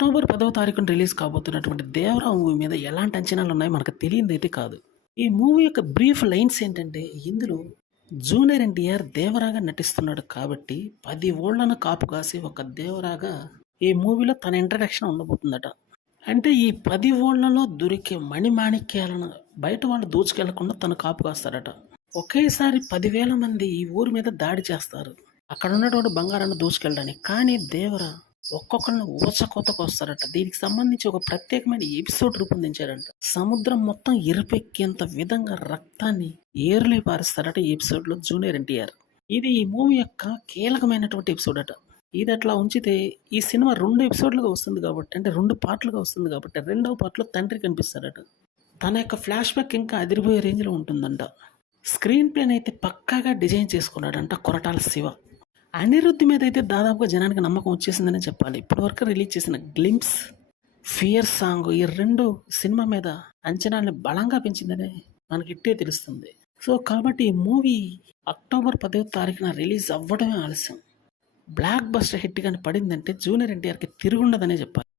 October 10వ తారీఖున release కాబోతున్నటువంటి 'Devara' movie మీద ఎలాంటి అంచనాలున్నాయో మనకు తెలియనిదైతే కాదు. ఈ మూవీ యొక్క బ్రీఫ్ లైన్స్ ఏంటంటే, ఇందులో జూనియర్ ఎన్టీఆర్ దేవరాగా నటిస్తున్నాడు కాబట్టి 10 ఓళ్లను కాపు కాసి ఒక దేవరాగా ఈ మూవీలో తన ఇంట్రడక్షన్ ఉండబోతుందట. అంటే ఈ 10 ఓళ్లలో దొరికే మణిమాణిక్యాలను బయట వాళ్ళు దోచుకెళ్లకుండా తను కాపు కాస్తాడట. ఒకేసారి 10,000 మంది ఈ ఊరి మీద దాడి చేస్తారు అక్కడ ఉన్నటువంటి బంగారాన్ని దోచుకెళ్ళడానికి. కానీ దేవరా ఒక్కొక్కరిని ఊచకోతకు వస్తారట. దీనికి సంబంధించి ఒక ప్రత్యేకమైన ఎపిసోడ్ రూపొందించారంట. సముద్రం మొత్తం ఎరుపెక్కేంత విధంగా రక్తాన్ని ఏరులై పారుస్తారట ఈ ఎపిసోడ్లో జూనియర్ ఎన్టీఆర్. ఇది ఈ మూవీ యొక్క కీలకమైనటువంటి ఎపిసోడ్ అట. ఇది అట్లా ఉంచితే ఈ సినిమా 2 ఎపిసోడ్లుగా వస్తుంది కాబట్టి, అంటే 2 పార్ట్లుగా వస్తుంది కాబట్టి, రెండవ పార్ట్లో తండ్రి కనిపిస్తాడట. తన యొక్క ఫ్లాష్ బ్యాక్ ఇంకా అదిరిపోయే రేంజ్లో ఉంటుందంట. స్క్రీన్ ప్లేని అయితే పక్కాగా డిజైన్ చేసుకున్నాడంట కొరటాల శివ. అనిరుద్ధ్ మీద అయితే దాదాపుగా జనానికి నమ్మకం వచ్చేసిందనే చెప్పాలి. ఇప్పటివరకు రిలీజ్ చేసిన గ్లింప్స్, ఫియర్ సాంగ్ ఈ 2 సినిమా మీద అంచనాల్ని బలంగా పెంచిందని మనకి ఇట్టే తెలుస్తుంది. సో కాబట్టి ఈ మూవీ అక్టోబర్ 10వ తారీఖున రిలీజ్ అవ్వడమే ఆలస్యం. బ్లాక్ బస్టర్ హిట్ కానీ పడిందంటే జూనియర్ ఎన్టీఆర్కి తిరుగుండదనే చెప్పాలి.